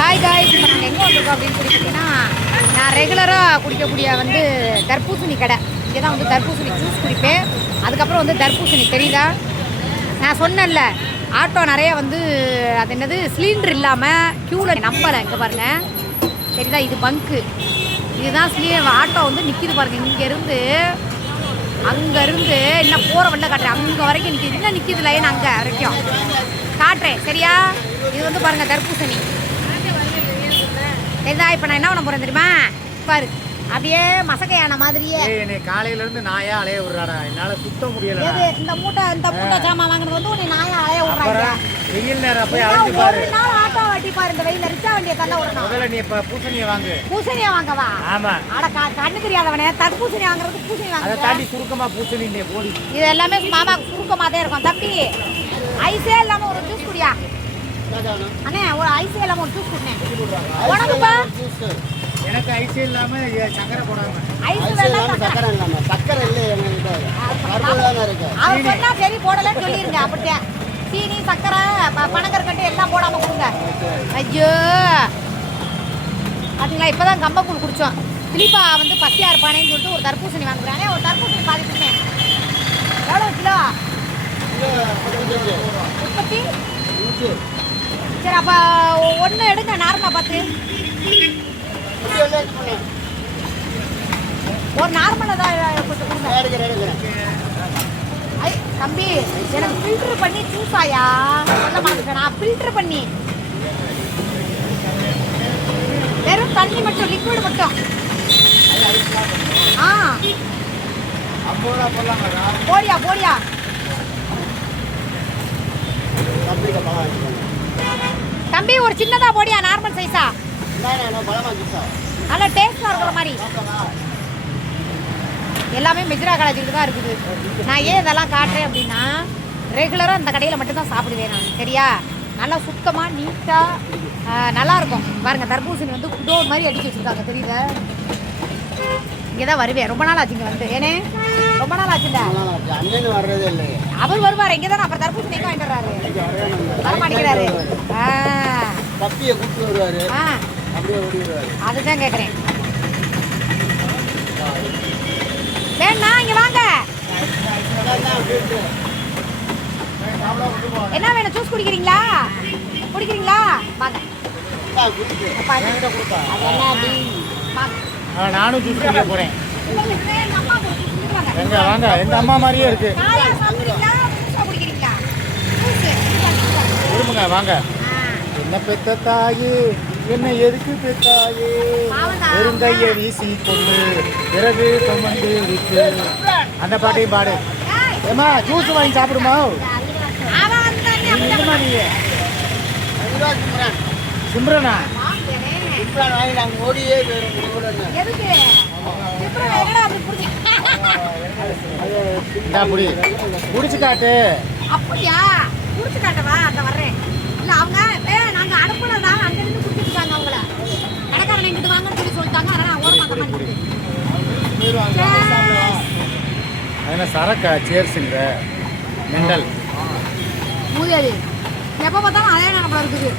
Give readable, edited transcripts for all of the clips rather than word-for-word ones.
Hi guys, இப்போ நாங்கள் எங்கே வந்திருக்கோம் அப்படின்னு சொல்லி பார்த்தீங்கன்னா, நான் ரெகுலராக குடிக்கக்கூடிய வந்து தர்பூசணி கடை. இங்கே தான் வந்து தர்பூசணி ஜூஸ் குடிப்பேன். அதுக்கப்புறம் வந்து தர்பூசணி தெரியுதா, நான் சொன்னேன்ல ஆட்டோ நிறைய வந்து அது என்னது சிலிண்டர் இல்லாமல் க்யூவில் நம்பலை. இங்கே பாருங்கள் தெரியுதா, இது பங்க்கு, இதுதான் ஆட்டோ வந்து நிற்கிது பாருங்கள். இங்கேருந்து அங்கேருந்து இன்னும் போகிற வழில காட்டுறேன், அங்கே வரைக்கும் நிற்கிது. இன்னும் நிற்கிது லைன் அங்கே வரைக்கும் காட்டுறேன் சரியா. இது வந்து பாருங்கள் தர்பூசணி தெரியுதா. இப்போ நான் என்ன பண்ண போகிறேன் தெரியுமா, பாரு அப்படியே மசக்கையான மாதிரியே. என்னை காலையில இருந்து நாயா அலைய விடுறாடா, என்னால சுத்த முடியல. இந்த மூட்டை ஜாமான் வாங்குறது வந்து உன்னை நாயா அலைய விடுறாங்க. வெயில் நேரம் போய் அலைஞ்சு பாரு. ஒரு நாள் ஆட்டோ வாட்டி பாரு, இந்த வெயில ரிச்சா வண்டியை தள்ள விடணும். முதல்ல நீ இப்ப பூசணியை வாங்கு. பூசணியை வாங்கவா? ஆமா. அட கண்ணு தெரியாதவனே, தர்பூசணி வாங்குறது பூசணி வாங்க. அதை தாண்டி சுருக்கமா பூசணி நீ போடி. இது எல்லாமே மாமா சுருக்கமாதே இருக்கும். தம்பி ஐஸே இல்லாம ஒரு ஜூஸ் குடியா அண்ணே, ஒரு ஐஸே இல்லாம ஒரு ஜூஸ் குடினே. உனக்குப்பா? எனக்கு ஐஸ் இல்லாம சக்கரை போடாம. ஐஸ் வேண்டாம், சக்கரை இல்லாம. சக்கரை இல்லை எங்ககிட்ட, கரும்புதானே இருக்கு. அவர் சொன்னா சரி போடலன்னு சொல்லிருங்க. அப்படியே சீனி சக்கரை பனங்கற்கண்டு எல்லாம் போடாம கொடுங்க. ஐயோ பார்த்தீங்களா, இப்போதான் கம்பக்கூழ் குடித்தோம். திலீப்பா வந்து பசியா இருப்பானேன்னு சொல்லிட்டு ஒரு தர்பூசணி வாங்குறானே. ஒரு தர்பூசணி பாதிப்புனே எவ்வளோ கிலோ? 30. சரி அப்போ ஒன்று எடுங்க, நார்மலாக பார்த்து. ஒரு நார்மலாக தான் கொஞ்சம் கொடுங்க. ஐ தம்பி, எனக்கு ஃபில்டர் பண்ணி ஜூஸாயா சொல்ல மாட்டேன். நான் ஃபில்டர் பண்ணி வெறும் தண்ணி மட்டும், லிக்விட் மட்டும். ஆ போடியா போடியா. தம்பி ஒரு சின்னதா போடியா, நார்மல் சைஸா, நல்ல டேஸ்டா இருக்கிற மாதிரி. எல்லாமே மெஜ்ரா காலேஜுக்கு தான் இருக்குது. நான் ஏன் இதெல்லாம் காட்டுறேன் அப்படின்னா, ரெகுலராக இந்த கடையில் மட்டும்தான் சாப்பிடுவேன் நான் சரியா. நல்லா சுத்தமாக நீட்டாக நல்லாயிருக்கும். பாருங்கள் தர்பூசணி வந்து குடோன் மாதிரி அடிக்க வச்சுருக்காங்க தெரியுது. இங்கே தான் வருவேன், ரொம்ப நாள் ஆச்சு இங்கே வந்து. ஏனே ரொம்ப நாள் ஆச்சுல்ல. வர்றதே இல்லை. அவர் வருவார் இங்கே தான். அப்புறம் தர்பூசணி எங்கே வாங்கிட்டு வர்றாரு, வர மாட்டேங்கிறாரு. பப்பியை கூப்பிட்டு வருவாரு, அதுதான் கேட்குறேன். வேணா இங்கே வாங்க. என்ன வேணும், ஜூஸ் குடிக்கிறீங்களா? குடிக்கிறீங்களா? வாங்க. நானும் ஜூஸ் குடிக்க போறேன். எங்க வாங்க, எந்த அம்மா மாதிரியே இருக்கு. விரும்புங்க வாங்க. என்ன பெத்த தாயே, என்ன எதுக்கு பெத்தாயே, வெறுங்கைய வீசி கொண்டு பிறகு சுமந்து விட்டு. அந்த பாட்டையும் பாடு. ஏமா ஜூஸ் வாங்கி சாப்பிடுமா? சிம்ரனா ஓடியே குடிச்சு காட்டு. அப்படியா, குடிச்சு காட்டவா? அந்த வர்றேன். இல்ல அவங்க நாங்க அனுப்புனதான் அங்க இருந்து குடிச்சிருக்காங்க. அவங்கள கடைக்காரன் எங்கிட்டு வாங்கன்னு சொல்லி சொல்லிட்டாங்க. அதனால ஓரமாக அதனால சரக்கா சேர்ஸுங்கிற மெண்டல் முடியாது. எப்ப பார்த்தாலும் அதே நம்மள இருக்குது.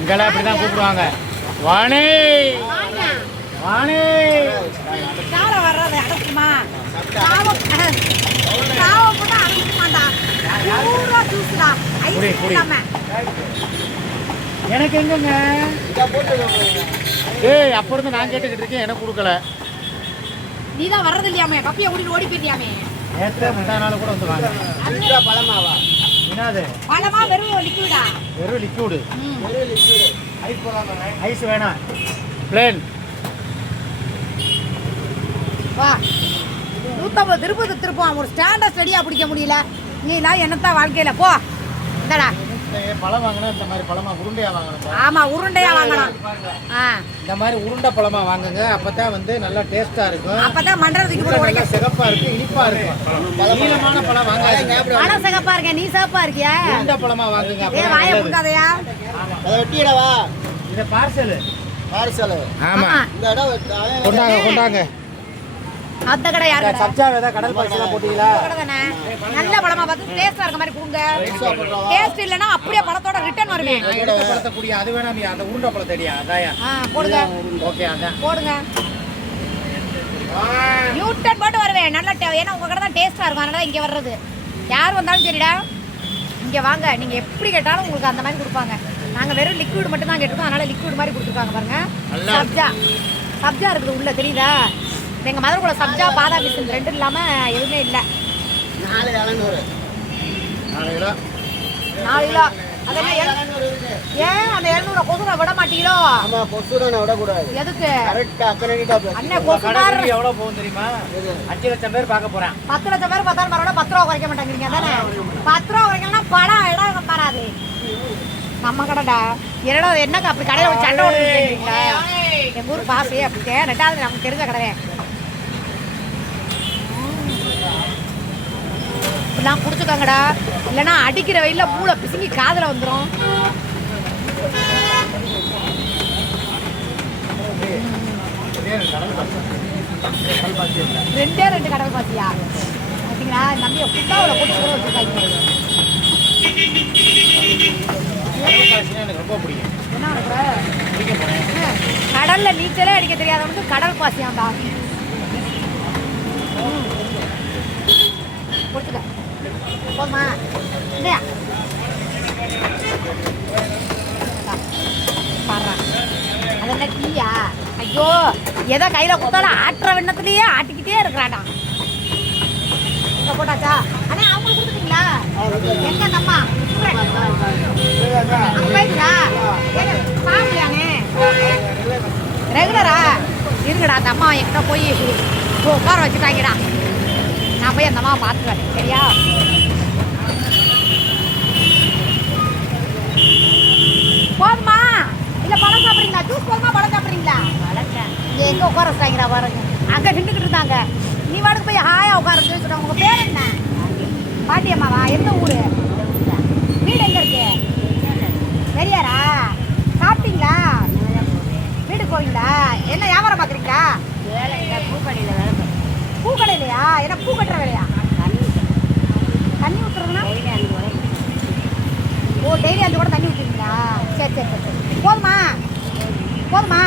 இங்கெல்லாம் அப்படிதான் கூப்பிடுவாங்க. வாணே வாணே. சாலை வர்றது அடைக்குமா? எனக்கு எங்கங்க? ஏய் அப்ப இருந்து நான் கேட்டுக்கிட்டு இருக்கேன், எனக்கு கொடுக்கல. நீதான் வர்றது இல்லையாமே, பப்பியை கூட்டிட்டு ஓடி போயிட்டியாமே. நேற்று முந்தா நாள் கூட வந்து வாங்க. பழமாவா? என்னது பழமா? வெறும் லிக்விடா? வெறும் லிக்விடு. ஐஸ் வேணாம், பிளேன். வா 150 திருப்பம். ஒரு ஸ்டாண்டர்ட் ஸ்டடியா பிடிக்க முடியல. நீலாம் என்னத்தான் வாழ்க்கையில போ. இந்தடா பழம் வாங்கினா இந்த மாதிரி பழமா உருண்டையா வாங்கணும். ஆமா உருண்டையா வாங்கணும். இந்த மாதிரி உருண்டை பழமா வாங்குங்க, அப்பதான் வந்து நல்லா டேஸ்டா இருக்கும். அப்பதான் மண்டலத்துக்கு போய் உடைக்க சிகப்பா இருக்கு, இனிப்பா இருக்கும். நீளமான பழம் வாங்காதீங்க. பழம் சிகப்பா இருக்க, நீ சிகப்பா இருக்கியா? உருண்டை பழமா வாங்குங்க. ஏ வாயை புடுங்காதயா. அத வெட்டிடவா? இது பார்சல். ஆமா இந்த இடம் கொண்டாங்க. அந்த கடை யாரு? சப்ஜா வேதா கடல் பாய்ச்சலாம் போட்டீங்களா? நல்ல பழமா பார்த்து டேஸ்டா இருக்க மாதிரி கொடுங்க. டேஸ்ட் இல்லைன்னா அப்படியே பழத்தோட ரிட்டர்ன் வருவேன். நான் எடுத்த பழத்தை குடி. அது வேணா நீ அந்த உருண்டை பழத்தை அடியா. அதாயா. போடுங்க. ஓகே அதான். போடுங்க. நியூட்டன் போட்டு வருவேன். நல்லா ஏன்னா உங்க கடை தான் டேஸ்டா இருக்கும். அதனால இங்க வர்றது. யார் வந்தாலும் சரிடா. இங்க வாங்க. நீங்க எப்படி கேட்டாலும் உங்களுக்கு அந்த மாதிரி கொடுப்பாங்க. நாங்க வெறும் லிக்விட் மட்டும் தான் கேட்டிருக்கோம். அதனால லிக்விட் மாதிரி கொடுத்துருக்காங்க பாருங்க. சப்ஜா இருக்குது உள்ள தெரியுதா? எங்க மதுரைக்குள்ள சப்ஜா பாதாம் மிஷின் ரெண்டும் இல்லாம எதுவுமே இல்லை. 4 கிலோ 4 கிலோ. அதெல்லாம் ஏன் அந்த 700 கொசுரை விட மாட்டீங்களோ? ஆமா, கொசு தானே விடக்கூடாது. எதுக்கு? கரெக்டா அக்கறைட்டா அண்ணே கொசு பாரு. எவ்வளவு போகும் தெரியுமா? 5 லட்சம் பேர் பார்க்க போறான். 10 லட்சம் பேர் பார்த்தாலும் பரவாயில்ல. 10 ரூபா குறைக்க மாட்டாங்கிறீங்க தானே? 10 ரூபா குறைக்கலன்னா படம் இடம் மாறாது. நம்ம கடைடா. என்னக்கா அப்படி கடையில வச்சு சண்டை ஓடுறீங்களா? எங்க ஊர் பாசே அப்படி ரெண்டாவது நமக்கு தெரிஞ்ச கடை. இப்படிலாம் குடிச்சுக்காங்கடா. இல்லைன்னா அடிக்கிற வெயில மூளை பிசுங்கி காதுல வந்துடும். ரெண்டே 2 கடல் பாத்தியா? பார்த்தீங்களா? நம்பிய புட்டாவில் போட்டு கூட வச்சுருக்காங்க. எனக்கு ரொம்ப பிடிக்கும். என்ன கடல்ல நீச்சலே அடிக்க தெரியாதவனுக்கு கடல் பாசியாண்டா. கொடுத்துக்க போதுமா? இல்லையா பாடுறா. அது என்ன டீயா? ஐயோ எதோ கையில் கொடுத்தாலும் ஆட்டுற வெண்ணத்துலேயே ஆட்டிக்கிட்டே இருக்கிறாடா. போட்டாச்சா? அண்ணா அவங்களுக்கு கொடுத்துட்டீங்களா? எங்க அந்த அம்மா போயிட்டுங்களா? பாக்கலையானே ரெகுலரா இருக்குடா. அந்த அம்மா என்கிட்ட போய் உட்கார வச்சுட்டாங்கடா. நான் போய் அந்த அம்மா பார்த்துக்கிறேன். சரியா? போதுமா? இல்லை பழம் சாப்பிட்றீங்களா? ஜூஸ் போதுமா பழம் சாப்பிட்றீங்களா? இங்கே எங்கே உட்கார வச்சுட்டாங்கடா பாருங்க. அங்கே நின்றுக்கிட்டு இருந்தாங்க. நீ வாடகை போய் ஹாயா உட்கார சொல்லுவாங்க. உங்கள் பேர் என்ன? பாட்டியம்மாவா? எந்த ஊர்? வீடு எங்கே இருக்கு? சரியாரா? சாப்பிட்டீங்களா? வீட்டுக்கு போவீங்களா? என்ன வியாபாரம் பார்க்குறீங்களா? பூக்கடையில் வேலை. பூக்கடையிலையா? என்ன பூ கட்டுற வேலையா? தண்ணி ஊற்றுறதுன்னா? ஓ டெய்லி அந்த கூட தண்ணி ஊற்றுறீங்களா? சரி சரி சரி சரி. போதுமா? போதுமா?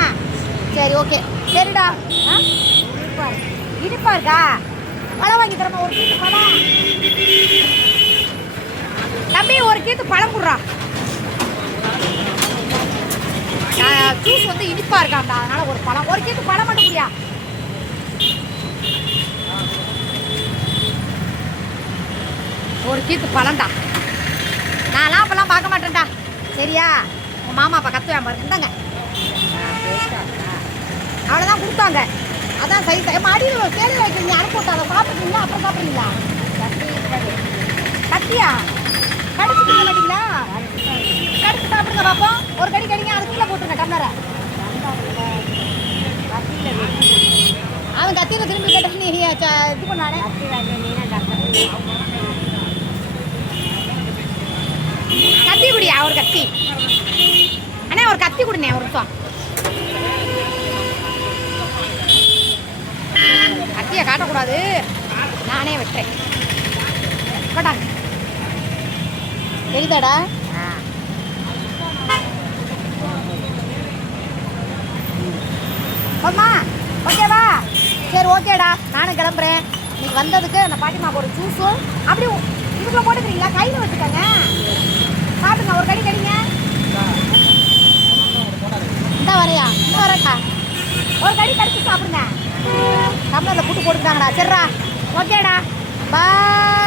சரி ஓகே. சரிடா. இனிப்பா இருக்கா? பழம் வாங்கி தரமா? ஒரு கீத்து பழம். தம்பி ஒரு கீத்து பழம் கொடுறா. ஜூஸ் வந்து இனிப்பா இருக்காண்டா. அதனால ஒரு பழம், ஒரு கீத்து பழம் மட்டும் குடியா. ஒரு கீத்து பழம்டா. நான்லாம் அப்பெல்லாம் பார்க்க மாட்டேன்டா. சரியா? உங்கள் மாமா அப்பா கத்துவேன் பாருங்க. இந்தாங்க. அவ்வளோதான் கொடுத்தாங்க. அதான் சரி சரி. அடியில் கேள்வி வைக்கிறீங்க. அனுப்பிவிட்டு அதை சாப்பிட்றீங்களா? அப்புறம் சாப்பிட்றீங்களா? கத்தியா? கடிச்சு திங்க மாட்டீங்களா? கடிச்சு சாப்பிடுங்க பார்ப்போம். ஒரு கடி கடிங்க. அது கீழே போட்டுருங்க டம்ளரை. அவன் கத்தியில் திரும்பி கேட்டு நீ இது பண்ணானே. கத்தி குடியா? ஒரு கத்தி. அண்ணே ஒரு கத்தி கொடுண்ணே. ஒரு நிமிஷம். கத்தியை காட்டக்கூடாது. நானே வெட்டுறேன். போட்டாங்க. தெரியுதாடா? போமா? ஓகேவா? சரி ஓகேடா. நானும் கிளம்புறேன். இன்னைக்கு வந்ததுக்கு அந்த பாட்டிமாக்கு ஒரு ஜூஸும் அப்படியே இதுக்குள்ள போட்டுக்கிறீங்களா? கையில் வச்சுக்கோங்க. சாப்பிடுங்க. ஒரு கடி கடிங்க. இந்த வரையா? இன்னும் வரட்டா? ஒரு கடி கடிச்சு சாப்பிடுங்க. நம்மள அந்த புட்டு போட்டுக்கிட்டாங்கடா. சரிடா. ஓகேடா. பாய்.